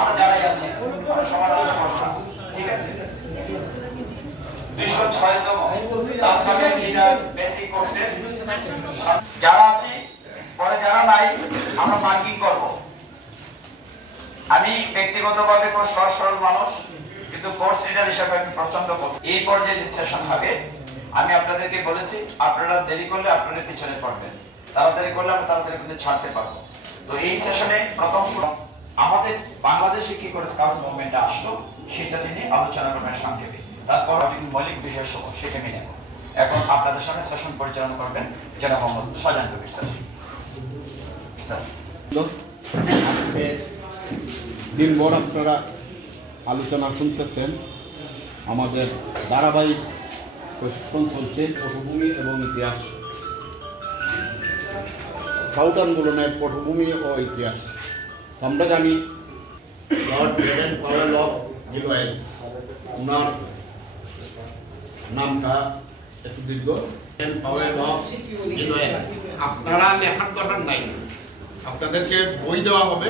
আমরা যারাই আছি সবার ঠিক আছে 206তম তাফসীর লিডার বেসিক কোর্সের যারা আছি পরে যারা নাই আমরা মার্কিং করব। আমি ব্যক্তিগতভাবে কোন সরল মানুষ কিন্তু কোর্স লিডার হিসেবে আমি প্রচন্ড করব। এই পর্যায়ে যে সেশন হবে আমি আপনাদেরকে বলেছি আপনারা দেরি করলে আপনারা পিছনে পড়বেন, তাড়াতাড়ি করলে আমরা তাড়াতাড়ি কিন্তু ছাড়তে পারবো। তো এই সেশনে প্রথম আমাদের বাংলাদেশে কি করে স্কাউট মুভমেন্ট আসলো সেটা তিনি আলোচনা করবেন সংক্ষেপে, তারপর মৌলিক বিষয় সহ সেটা মেনে নেব। এখন আপনাদের সামনে সেশন পরিচালনা করবেন জনাব মোহাম্মদ শাহজাহান কবির স্যার। আজকে দিনভর আপনারা আলোচনা শুনতেছেন, আমাদের ধারাবাহিক প্রশিক্ষণ চলছে পটভূমি এবং ইতিহাস, স্কাউট আন্দোলনের পটভূমি ও ইতিহাস। আমরা জানি Lord Baden Powell of Gilwell, ওনার নামটা একটু দীর্ঘ, বেডেন পাওয়েল অফ গিলওয়েল। আপনারা লেখার দরকার নাই, আপনাদেরকে বই দেওয়া হবে,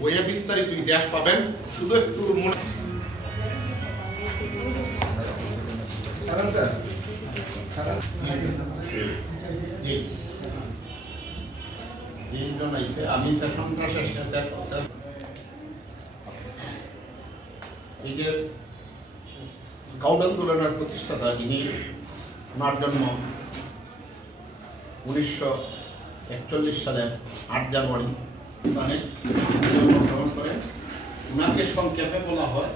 বইয়ে বিস্তারিত ইতিহাস পাবেন, শুধু একটু মনে আমি সেশনটা শেষ এই যে স্কাউট আন্দোলনের প্রতিষ্ঠাতা, যিনি ওনার জন্ম 1941 সালের 8 জানুয়ারি জন্মগ্রহণ করেন। ওনাকে সংক্ষেপে বলা হয়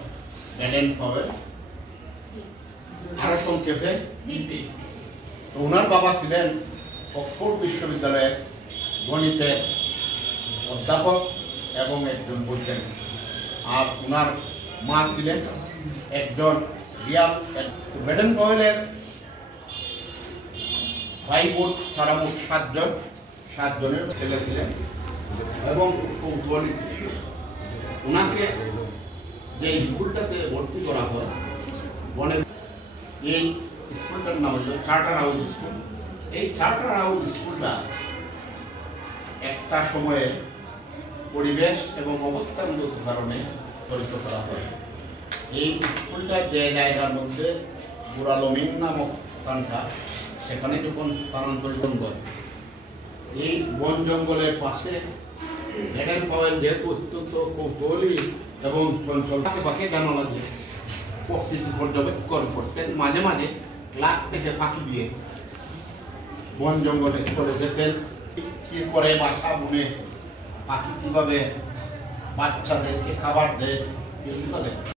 বেডেন পাওয়েল, আরো সংক্ষেপে বিপি। তো ওনার বাবা ছিলেন অক্সফোর্ড বিশ্ববিদ্যালয়ের গণিতের অধ্যাপক এবং একজন বৈজ্ঞানিক, আর ওনার মা ছিলেন একজন রিয়াল। বেডেন পাওয়েলের ভাই বোন তারা মোট 7 জনের ছেলে ছিলেন এবং কৌতূহলী ছিলেন। ওনাকে যে স্কুলটাতে ভর্তি করা হয় বনে, এই স্কুলটার নাম হল চার্টার হাউস স্কুল। এই চার্টার হাউস স্কুলটা একটা সময়ে পরিবেশ এবং অবস্থানগত কারণে তৈরি করা হয়। এই স্কুলটা যে জায়গার মধ্যে বুড়ালমিন নামক স্থানটা, সেখানে যখন স্থানান্তরিত হয়, এই বন জঙ্গলের পাশে বেডেন পাওয়েল যেহেতু অত্যন্ত কৌতূহলী এবং চঞ্চল পাখি জানালা দিয়ে প্রকৃতি পর্যবেক্ষণ করতেন, মাঝে মাঝে ক্লাস থেকে ফাঁকি দিয়ে বন জঙ্গলে চলে যেতেন, কি করে বাসা বুনে পাখি কিভাবে বাচ্চাদেরকে খাবার দেয়,